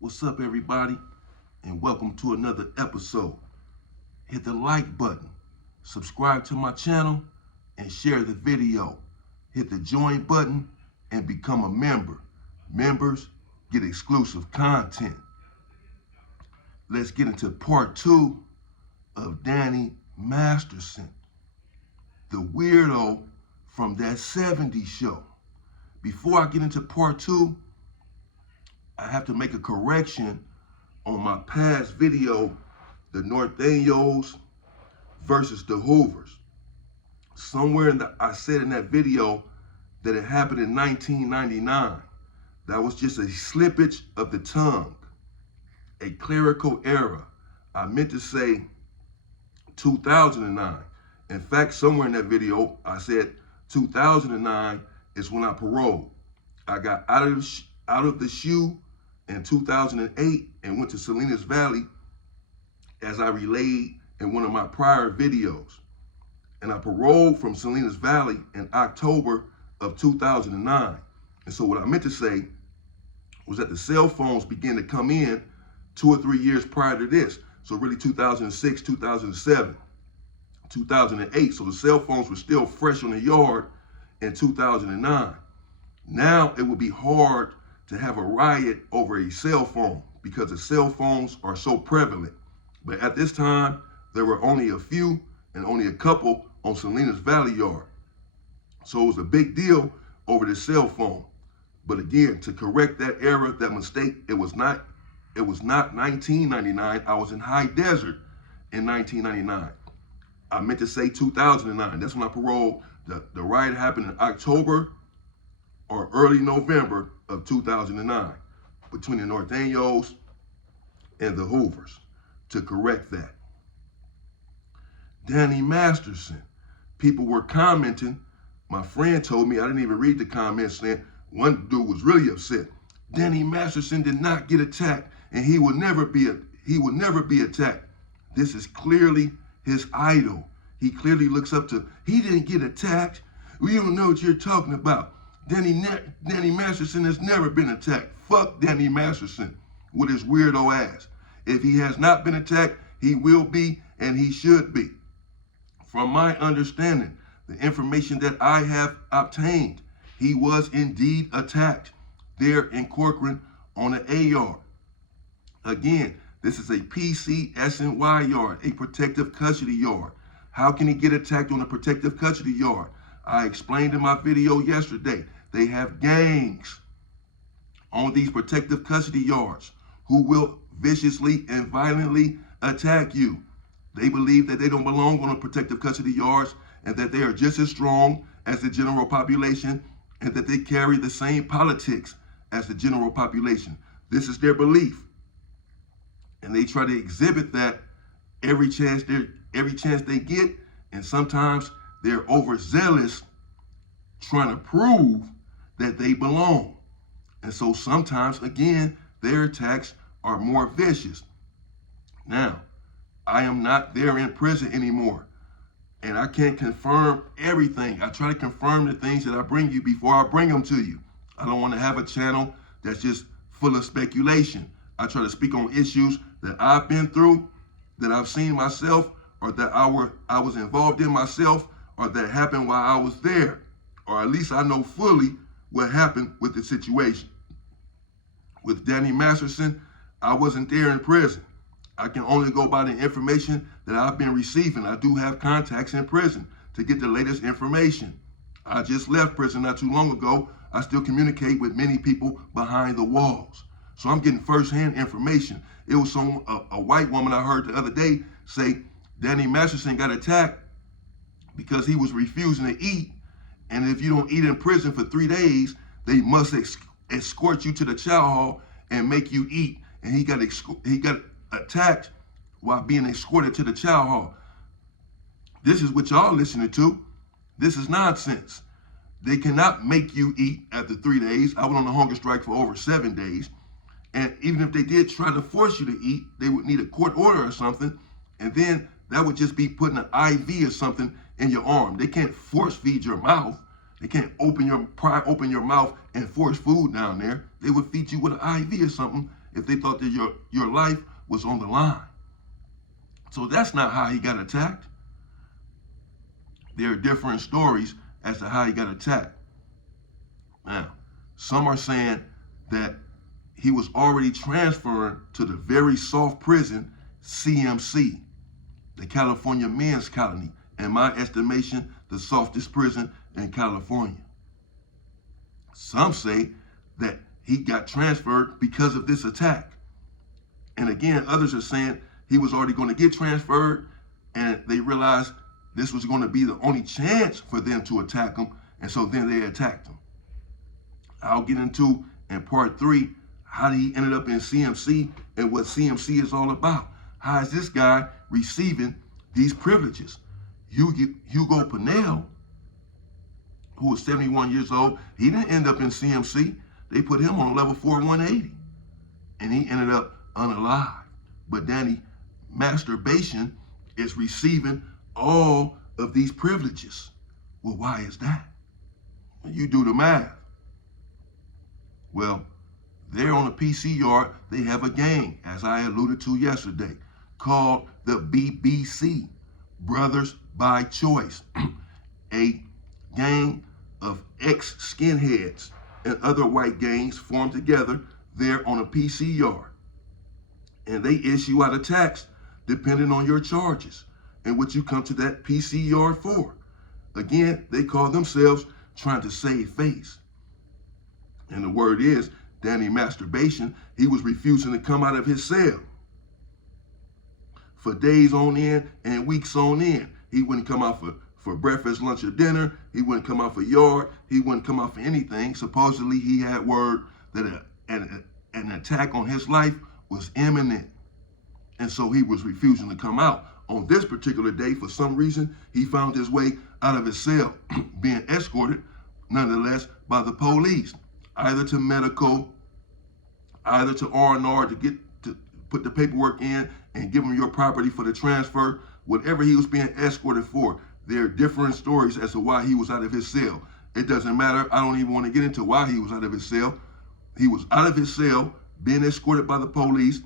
What's up, everybody? And welcome to another episode. Hit the like button, subscribe to my channel, and share the video. Hit the join button and become a member. Members get exclusive content. Let's get into part 2 of Danny Masterson, the weirdo from that 70s show. Before I get into part 2, I have to make a correction on my past video, the Norteños versus the Hoovers. Somewhere I said in that video that it happened in 1999. That was just a slippage of the tongue, a clerical error. I meant to say 2009. In fact, somewhere in that video, I said 2009 is when I paroled. I got out of the SHU in 2008 and went to Salinas Valley, as I relayed in one of my prior videos. And I paroled from Salinas Valley in October of 2009. And so what I meant to say was that the cell phones began to come in 2 or 3 years prior to this. So really 2006, 2007, 2008. So the cell phones were still fresh on the yard in 2009. Now it would be hard to have a riot over a cell phone because the cell phones are so prevalent. But at this time, there were only a few and only a couple on Salinas Valley Yard. So it was a big deal over the cell phone. But again, to correct that error, that mistake, it was not 1999. I was in High Desert in 1999. I meant to say 2009. That's when I paroled. The riot happened in October or early November of 2009 between the Norteños and the Hoovers, to correct that. Danny Masterson. People were commenting. My friend told me, I didn't even read the comments, saying one dude was really upset. Danny Masterson did not get attacked, and he will never be attacked. This is clearly his idol. He clearly looks up to, he didn't get attacked. We don't know what you're talking about. Danny Masterson has never been attacked. Fuck Danny Masterson with his weirdo ass. If he has not been attacked, he will be, and he should be. From my understanding, the information that I have obtained, he was indeed attacked there in Corcoran on an AR. Again, this is a PCSNY yard, a protective custody yard. How can he get attacked on a protective custody yard? I explained in my video yesterday, they have gangs on these protective custody yards who will viciously and violently attack you. They believe that they don't belong on a protective custody yards and that they are just as strong as the general population and that they carry the same politics as the general population. This is their belief. And they try to exhibit that every chance they get, and sometimes they're overzealous trying to prove that they belong. And so sometimes, again, their attacks are more vicious. Now, I am not there in prison anymore, and I can't confirm everything. I try to confirm the things that I bring you before I bring them to you. I don't want to have a channel that's just full of speculation. I try to speak on issues that I've been through, that I've seen myself, or that I was involved in myself, or that happened while I was there, or at least I know fully what happened with the situation. With Danny Masterson, I wasn't there in prison. I can only go by the information that I've been receiving. I do have contacts in prison to get the latest information. I just left prison not too long ago. I still communicate with many people behind the walls. So I'm getting firsthand information. It was a white woman I heard the other day say Danny Masterson got attacked because he was refusing to eat. And if you don't eat in prison for 3 days, they must escort you to the chow hall and make you eat. And he got attacked while being escorted to the chow hall. This is what y'all listening to. This is nonsense. They cannot make you eat after 3 days. I went on a hunger strike for over 7 days. And even if they did try to force you to eat, they would need a court order or something. And then that would just be putting an IV or something in your arm. They can't force feed your mouth. They can't pry open your mouth and force food down there. They would feed you with an IV or something if they thought that your life was on the line. So that's not how he got attacked. There are different stories as to how he got attacked. Now, some are saying that he was already transferred to the very soft prison, CMC, the California Men's Colony. In my estimation, the softest prison in California. Some say that he got transferred because of this attack. And again, others are saying he was already going to get transferred and they realized this was going to be the only chance for them to attack him. And so then they attacked him. I'll get into in part 3 how he ended up in CMC and what CMC is all about. How is this guy receiving these privileges? Hugo Pinell, who was 71 years old, he didn't end up in CMC. They put him on level 4 180, and he ended up unalive. But Danny Masturbation is receiving all of these privileges. Well, why is that? You do the math. Well, there on the PC yard, they have a gang, as I alluded to yesterday, called the BBC, Brothers by Choice, a gang of ex-skinheads and other white gangs formed together there on a PC yard. And they issue out a tax depending on your charges and what you come to that PC yard for. Again, they call themselves trying to save face. And the word is, Danny Masturbation, he was refusing to come out of his cell. For days on end and weeks on end. He wouldn't come out for breakfast, lunch, or dinner. He wouldn't come out for yard. He wouldn't come out for anything. Supposedly, he had word that an attack on his life was imminent. And so he was refusing to come out. On this particular day, for some reason, he found his way out of his cell, being escorted, nonetheless, by the police, either to medical, either to R&R to put the paperwork in and give him your property for the transfer, whatever he was being escorted for. There are different stories as to why he was out of his cell. It doesn't matter. I don't even want to get into why he was out of his cell. He was out of his cell, being escorted by the police,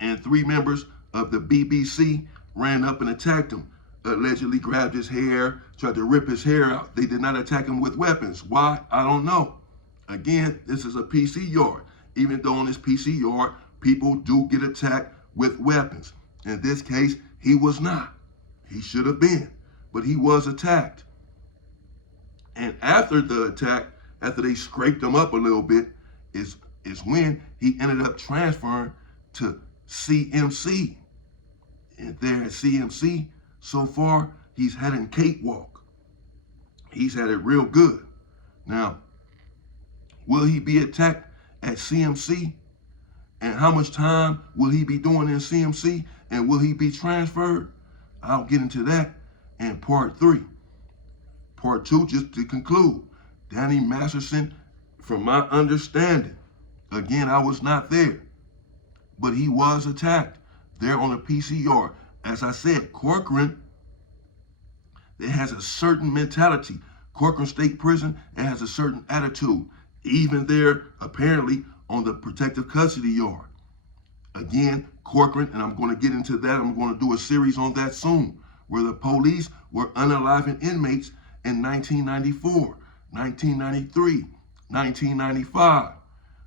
and 3 members of the BBC ran up and attacked him, allegedly grabbed his hair, tried to rip his hair out. They did not attack him with weapons. Why? I don't know. Again, this is a PC yard. Even though on this PC yard, people do get attacked with weapons. In this case, he was not. He should have been, but he was attacked. And after the attack, after they scraped him up a little bit, is when he ended up transferring to CMC. And there at CMC, so far, he's had a cakewalk. He's had it real good. Now, will he be attacked at CMC? And how much time will he be doing in CMC? And will he be transferred? I'll get into that in part 3. Part 2, just to conclude, Danny Masterson, from my understanding, again, I was not there, but he was attacked there on a PC yard. As I said, Corcoran, it has a certain mentality. Corcoran State Prison, it has a certain attitude. Even there, apparently, on the protective custody yard. Again, Corcoran, and I'm going to get into that. I'm going to do a series on that soon, where the police were unaliving inmates in 1994, 1993, 1995,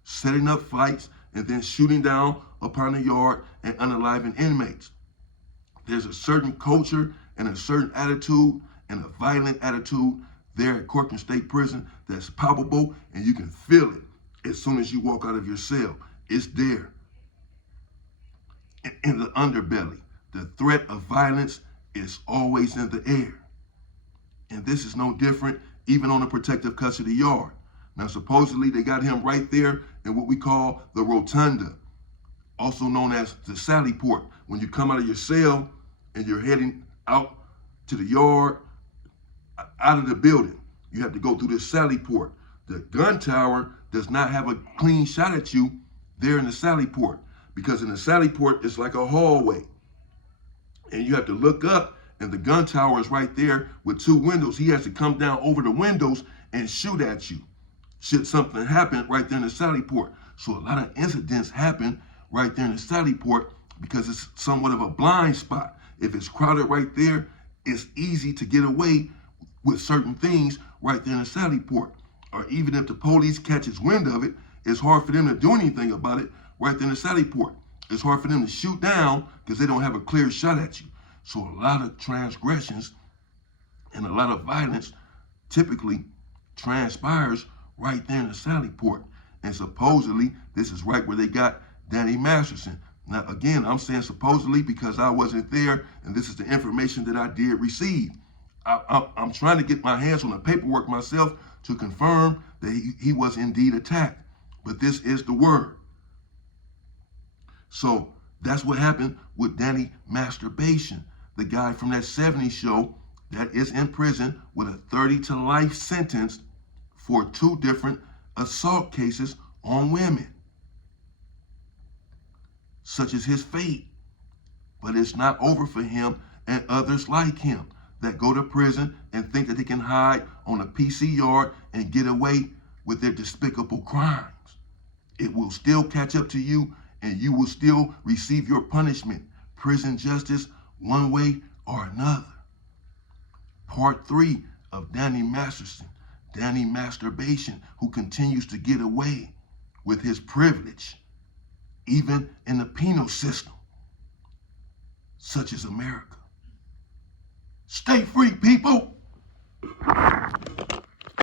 setting up fights and then shooting down upon the yard and unaliving inmates. There's a certain culture and a certain attitude and a violent attitude there at Corcoran State Prison that's palpable, and you can feel it as soon as you walk out of your cell. It's there. In the underbelly, the threat of violence is always in the air. And this is no different even on a protective custody yard. Now, supposedly they got him right there in what we call the rotunda, also known as the sally port. When you come out of your cell and you're heading out to the yard, out of the building, you have to go through this sally port. The gun tower does not have a clean shot at you there in the sally port, because in the sally port, it's like a hallway. And you have to look up, and the gun tower is right there with 2 windows. He has to come down over the windows and shoot at you should something happen right there in the sally port. So a lot of incidents happen right there in the Sally Port because it's somewhat of a blind spot. If it's crowded right there, it's easy to get away with certain things right there in the Sally Port. Or even if the police catches wind of it, it's hard for them to do anything about it right there in the Sally Port. It's hard for them to shoot down because they don't have a clear shot at you. So a lot of transgressions and a lot of violence typically transpires right there in the Sally Port. And supposedly, this is right where they got Danny Masterson. Now, again, I'm saying supposedly because I wasn't there, and this is the information that I did receive. I'm trying to get my hands on the paperwork myself to confirm that he was indeed attacked. But this is the word. So that's what happened with Danny Masturbation, the guy from that 70s show that is in prison with a 30 to life sentence for 2 different assault cases on women, such as his fate. But it's not over for him and others like him that go to prison and think that they can hide on a PC yard and get away with their despicable crimes. It will still catch up to you, and you will still receive your punishment, prison justice, one way or another. Part 3 of Danny Masterson, Danny Masturbation, who continues to get away with his privilege, even in the penal system, such as America. Stay free, people.